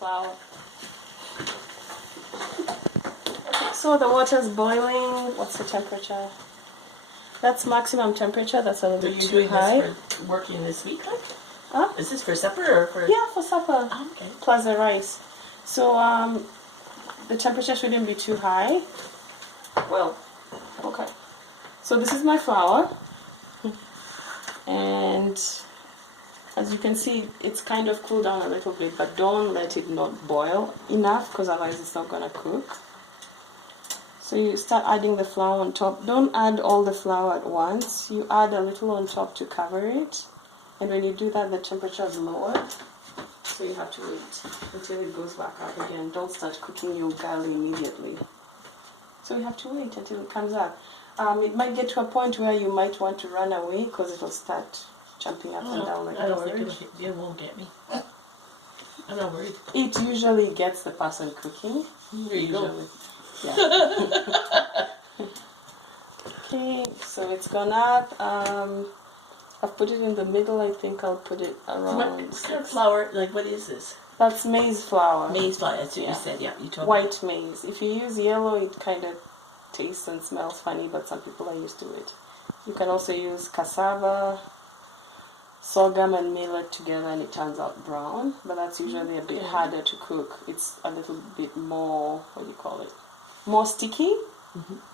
flour. Okay, so the water's boiling. What's the temperature? That's maximum temperature. That's a little bit too high. This for working this week, like? Huh? Is this for supper or for? Yeah, for supper. Oh, okay. Plus the rice. So the temperature shouldn't be too high. Well, okay. So this is my flour, and as you can see, it's kind of cooled down a little bit, but don't let it not boil enough, because otherwise it's not gonna cook. So you start adding the flour on top. Don't add all the flour at once. You add a little on top to cover it, and when you do that, the temperature is lower. So you have to wait until it goes back up again. Don't start cooking your ugali immediately. So you have to wait until it comes up. It might get to a point where you might want to run away because it'll start jumping up and down like I don't porridge. think it won't get me. I'm not worried. It usually gets the person cooking. There you go. Yeah. Okay, so it's gone up. I've put it in the middle. I think I'll put it around. What kind of flour? Like, what is this? That's maize flour. Maize flour. That's what you said. Yeah, you told me. White maize. If you use yellow, it kind of tastes and smells funny, but some people are used to it. You can also use cassava, sorghum, and millet together, and it turns out brown. But that's usually a bit harder to cook. It's a little bit more, what do you call it? More sticky.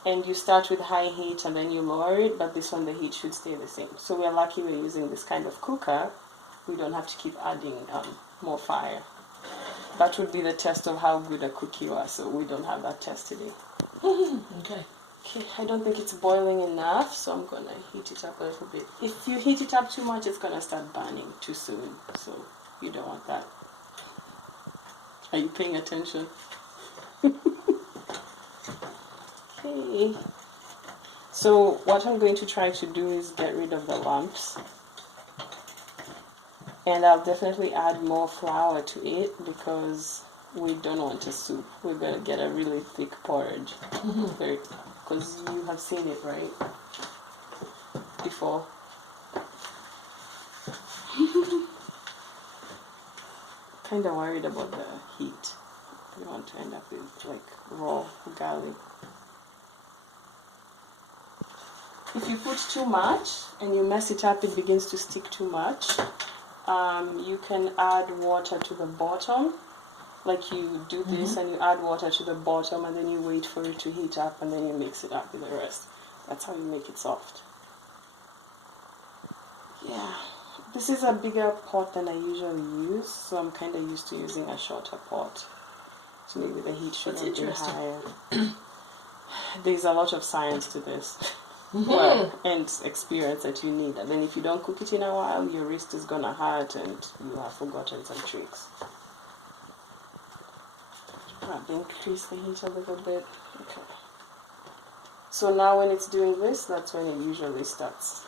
And you start with high heat and then you lower it, but this one the heat should stay the same. So we're lucky we're using this kind of cooker. We don't have to keep adding more fire. That would be the test of how good a cook you are, so we don't have that test today. Okay. Okay, I don't think it's boiling enough, so I'm gonna heat it up a little bit. If you heat it up too much, it's gonna start burning too soon, so you don't want that. Are you paying attention? Okay. So what I'm going to try to do is get rid of the lumps. And I'll definitely add more flour to it because we don't want a soup. We're going to get a really thick porridge. Because you have seen it, right? Before. Kind of worried about the heat. I don't want to end up with like raw ugali. If you put too much and you mess it up, it begins to stick too much. You can add water to the bottom, like you do this and you add water to the bottom and then you wait for it to heat up and then you mix it up with the rest. That's how you make it soft. Yeah, this is a bigger pot than I usually use, so I'm kind of used to using a shorter pot. So maybe the heat should be higher. There's a lot of science to this. And experience that you need. And then if you don't cook it in a while, your wrist is gonna hurt and you have forgotten some tricks. Probably increase the heat a little bit. Okay. So now when it's doing this, that's when it usually starts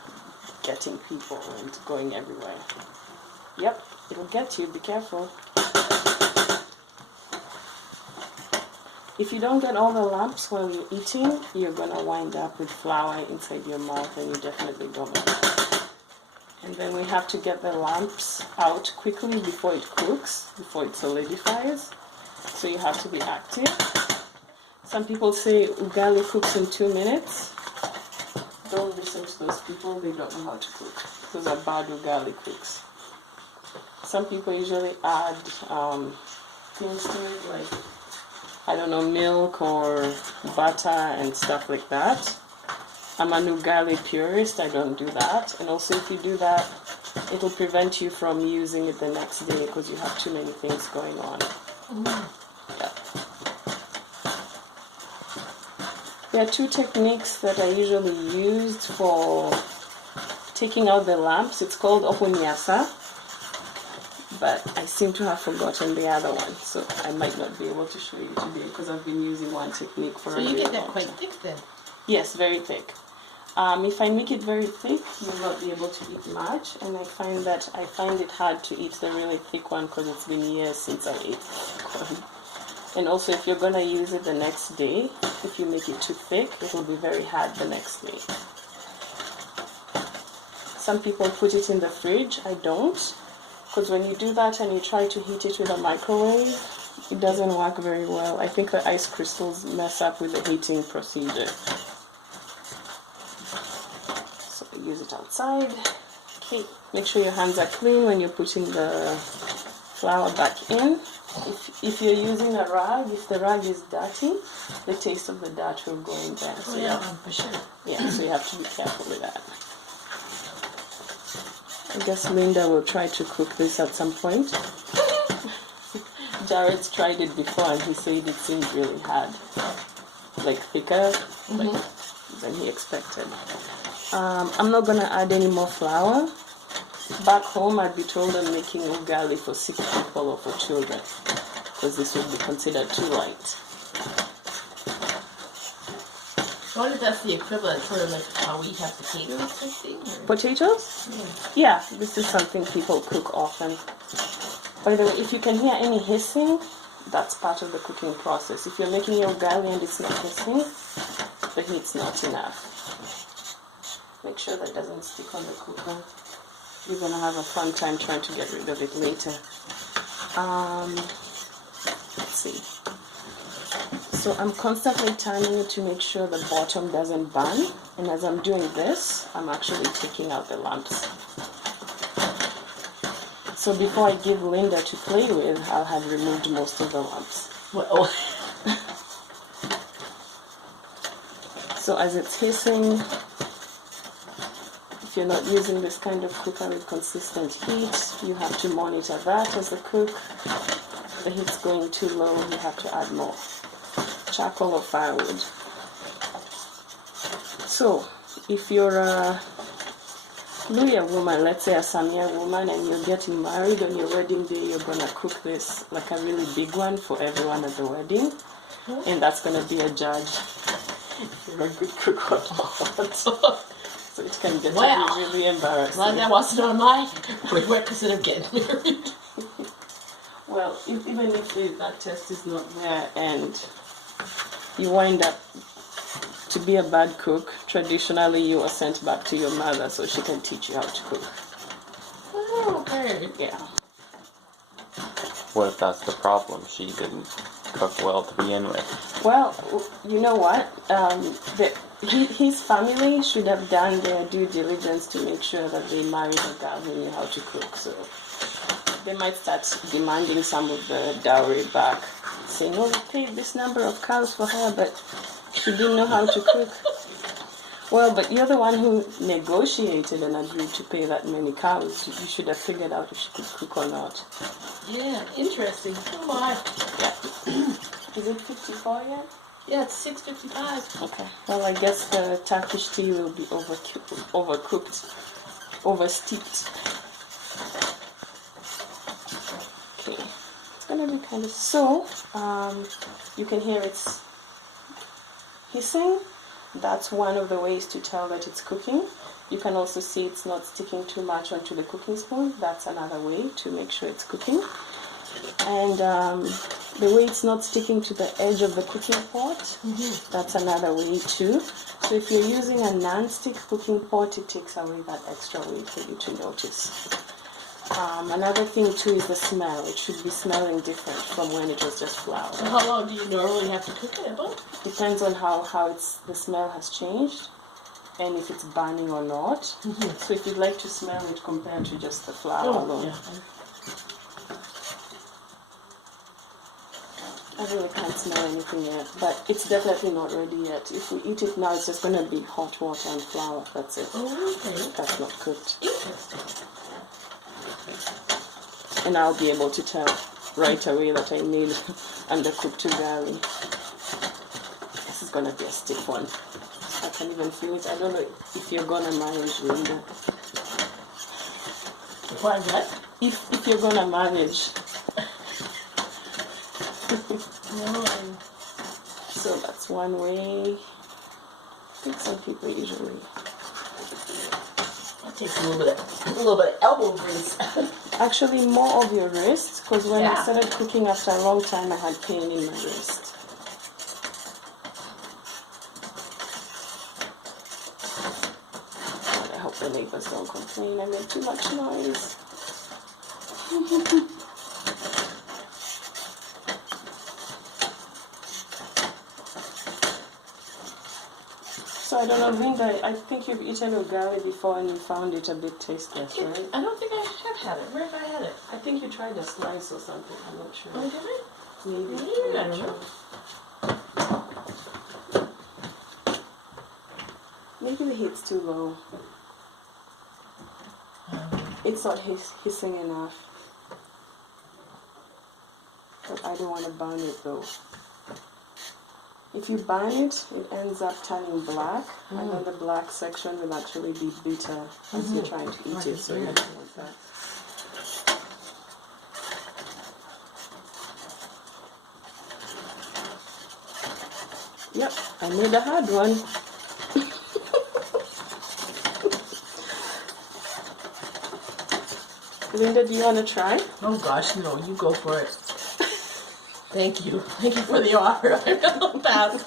getting people and going everywhere. Yep, it'll get you. Be careful. If you don't get all the lumps while you're eating, you're going to wind up with flour inside your mouth and you definitely don't want that. And then we have to get the lumps out quickly before it cooks, before it solidifies. So you have to be active. Some people say ugali cooks in 2 minutes. Don't listen to those people, they don't know how to cook. Those are bad ugali cooks. Some people usually add things to it like, I don't know, milk or butter and stuff like that. I'm an ugali purist, I don't do that. And also if you do that, it'll prevent you from using it the next day because you have too many things going on. Yeah. There are 2 techniques that I usually use for taking out the lumps. It's called opunyasa, but I seem to have forgotten the other one, so I might not be able to show you today because I've been using one technique for a really long time. So you get that quite thick then? Yes, very thick. If I make it very thick, you'll not be able to eat much, and I find it hard to eat the really thick one because it's been years since I ate the thick one. And also if you're going to use it the next day, if you make it too thick, it will be very hard the next day. Some people put it in the fridge, I don't. because when you do that and you try to heat it with a microwave, it doesn't work very well. I think the ice crystals mess up with the heating procedure. So use it outside. Okay, make sure your hands are clean when you're putting the flour back in. If you're using a rag, if the rag is dirty, the taste of the dirt will go in there. So for sure. Yeah, so you have to be careful with that. I guess Linda will try to cook this at some point. Jared's tried it before and he said it seemed really hard. Like thicker than he expected. I'm not going to add any more flour. Back home I'd be told I'm making ugali for 6 people or for children, because this would be considered too light. I wonder if that's the equivalent, sort of like how we have potatoes type thing? Or? Potatoes? Yeah, this is something people cook often. By the way, if you can hear any hissing, that's part of the cooking process. If you're making your ugali and it's not hissing, the heat's not enough. Make sure that doesn't stick on the cooker. You're going to have a fun time trying to get rid of it later. Let's see. So I'm constantly turning it to make sure the bottom doesn't burn. And as I'm doing this, I'm actually taking out the lumps. So before I give Linda to play with, I'll have removed most of the lumps. Well, So as it's hissing, if you're not using this kind of cooker with consistent heat, you have to monitor that as a cook. If the heat's going too low, you have to add more charcoal or firewood. So if you're a Luya woman, let's say a Samia woman, and you're getting married on your wedding day, you're going to cook this like a really big one for everyone at the wedding. And that's going to be a judge if you're a good cook or not. So it can get to be really embarrassing. Glad that wasn't on my prerequisite of getting married. Well, even if that test is not there and you wind up to be a bad cook, traditionally you are sent back to your mother so she can teach you how to cook. Oh, okay. Yeah. What if that's the problem? She didn't cook well to begin with. Well, you know what? His family should have done their due diligence to make sure that they married a girl who knew how to cook. So they might start demanding some of the dowry back, saying, "Oh, we paid this number of cows for her, but she didn't know how to cook." Well, but you're the one who negotiated and agreed to pay that many cows. You should have figured out if she could cook or not. Yeah, interesting. Oh my. Yeah. Is it 54 yet? Yeah, it's 6:55. Okay. Well, I guess the Turkish tea will be overcooked, oversteeped. Okay. It's gonna be kind of so. You can hear it's hissing. That's one of the ways to tell that it's cooking. You can also see it's not sticking too much onto the cooking spoon. That's another way to make sure it's cooking. And the way it's not sticking to the edge of the cooking pot, that's another way too. So if you're using a non-stick cooking pot, it takes away that extra way for you to notice. Another thing too is the smell. It should be smelling different from when it was just flour. So how long do you normally have to cook it about? Depends on how the smell has changed and if it's burning or not. So if you'd like to smell it compared to just the flour alone. Yeah. I really can't smell anything yet, but it's definitely not ready yet. If we eat it now, it's just going to be hot water and flour. That's it. Oh, okay. That's not cooked. Interesting. And I'll be able to tell right away that I made undercooked ugali. This is going to be a stiff one. I can even feel it. I don't know if you're going to manage, Linda. Why what? If you're going to manage. So that's one way. I think some people usually. It takes a little bit of elbow grease. Actually, more of your wrist, because when I Yeah. started cooking after a long time, I had pain in my wrist. But I hope the neighbors don't complain I made too much noise. So I don't know, Linda, I think you've eaten ugali before and you found it a bit tasteless, right? I don't think I have had it. Where have I had it? I think you tried a slice or something, I'm not sure. Oh, did I? Maybe. Maybe, I I'm don't not know. sure. Maybe the heat's too low. It's not hissing enough. But I don't want to burn it though. If you burn it, it ends up turning black, and then the black section will actually be bitter as you're trying to eat it, so you don't want that. Yep, I made a hard one. Linda, do you want to try? Oh gosh, no, you go for it. Thank you. Thank you for the offer. I'll pass.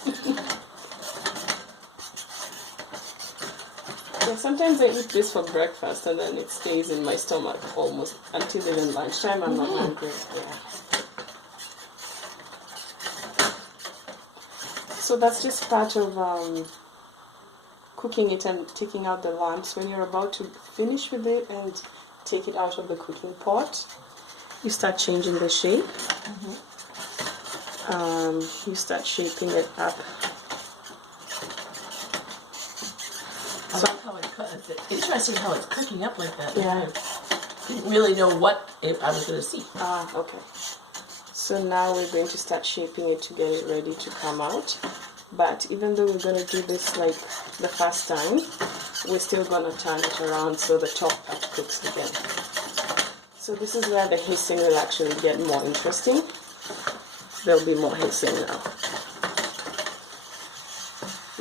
Yeah, sometimes I eat this for breakfast and then it stays in my stomach almost until even lunchtime. I'm not hungry. Yeah. So that's just part of cooking it and taking out the lumps. When you're about to finish with it and take it out of the cooking pot, you start changing the shape. You start shaping it up. I like how it cuts it. Interesting how it's cooking up like that. Yeah. I didn't really know what I was going to see. Ah, okay. So now we're going to start shaping it to get it ready to come out. But even though we're going to do this like the first time, we're still going to turn it around so the top part cooks again. So this is where the hissing will actually get more interesting. There'll be more hissing now.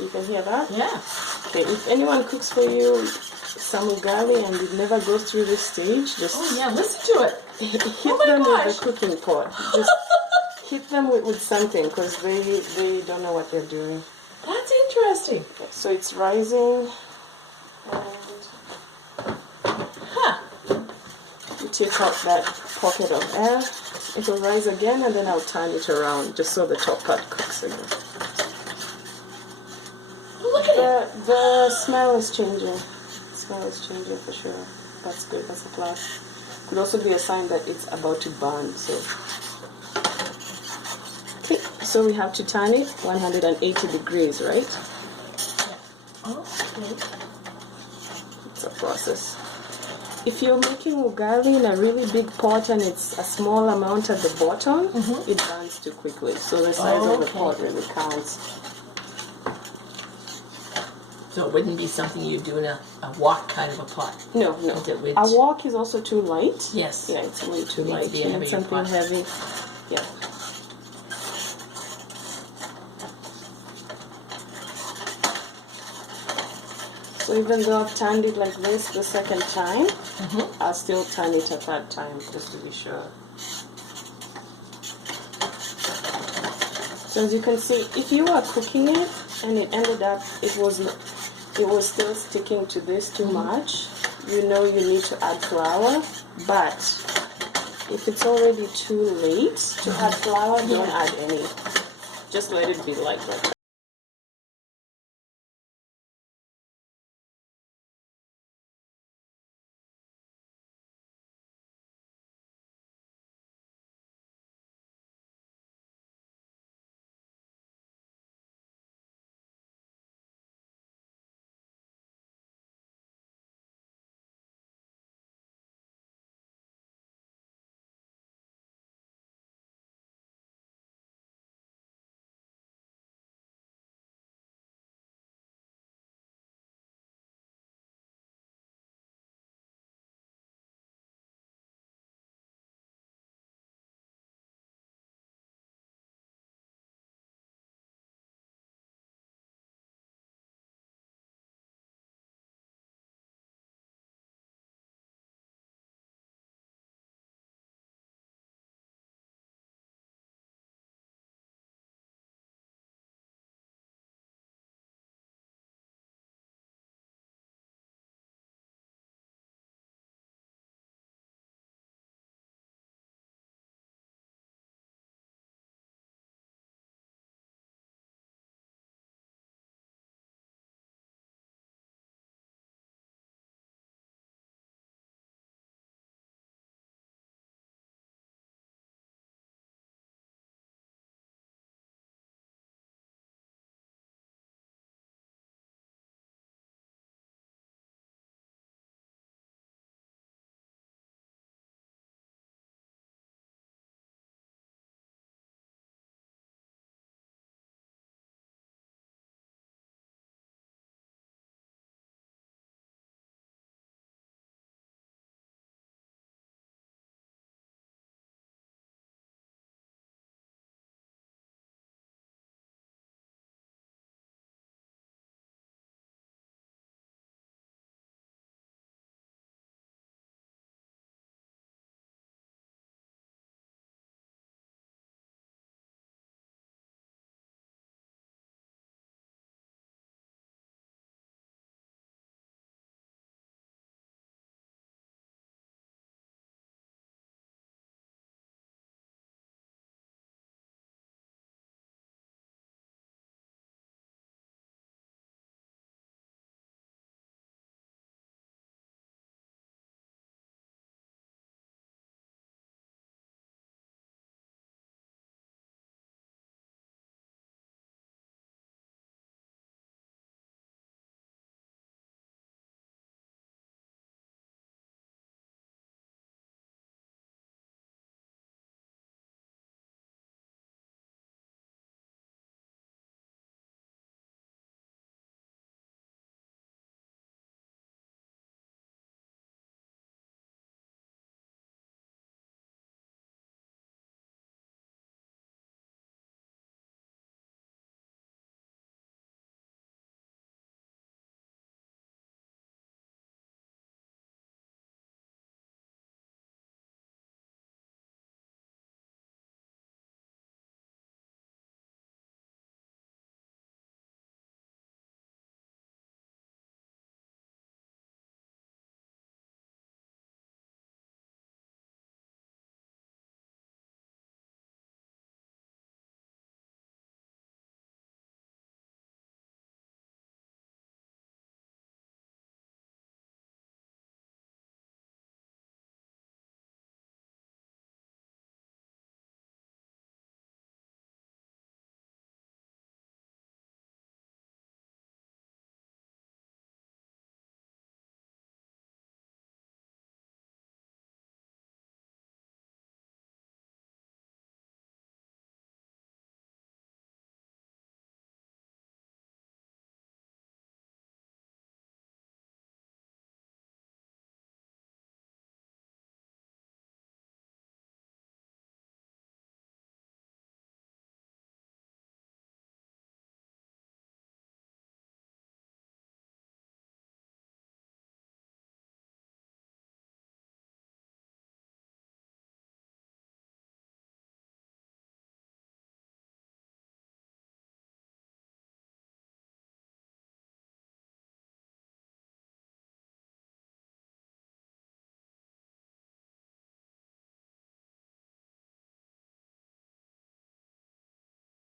You can hear that? Yeah. Okay, if anyone cooks for you some ugali and it never goes through this stage, just Oh yeah, listen to it. hit Oh my them gosh. with the cooking pot. Just hit them with something because they don't know what they're doing. That's interesting. Okay, so it's rising and Huh. you take out that pocket of air. It will rise again and then I'll turn it around just so the top part cooks again. Look at it. The smell is changing. The smell is changing for sure. That's good. That's a plus. Could also be a sign that it's about to burn. So, okay. So we have to turn it 180 degrees, right? Oh, okay. It's a process. If you're making ugali in a really big pot and it's a small amount at the bottom, it burns too quickly. So the size of the Okay. pot really counts. So it wouldn't be something you do in a wok kind of a pot. No, no. Is it with- A wok is also too light. Yes. Yeah, it's way too It needs light. to be a You need heavier something pot. heavy. Yeah. So even though I've turned it like this the second time, I'll still turn it a third time just to be sure. So as you can see, if you are cooking it and it ended up it was still sticking to this too much, you know you need to add flour. But if it's already too late to add flour, don't add any. Just let it be like that.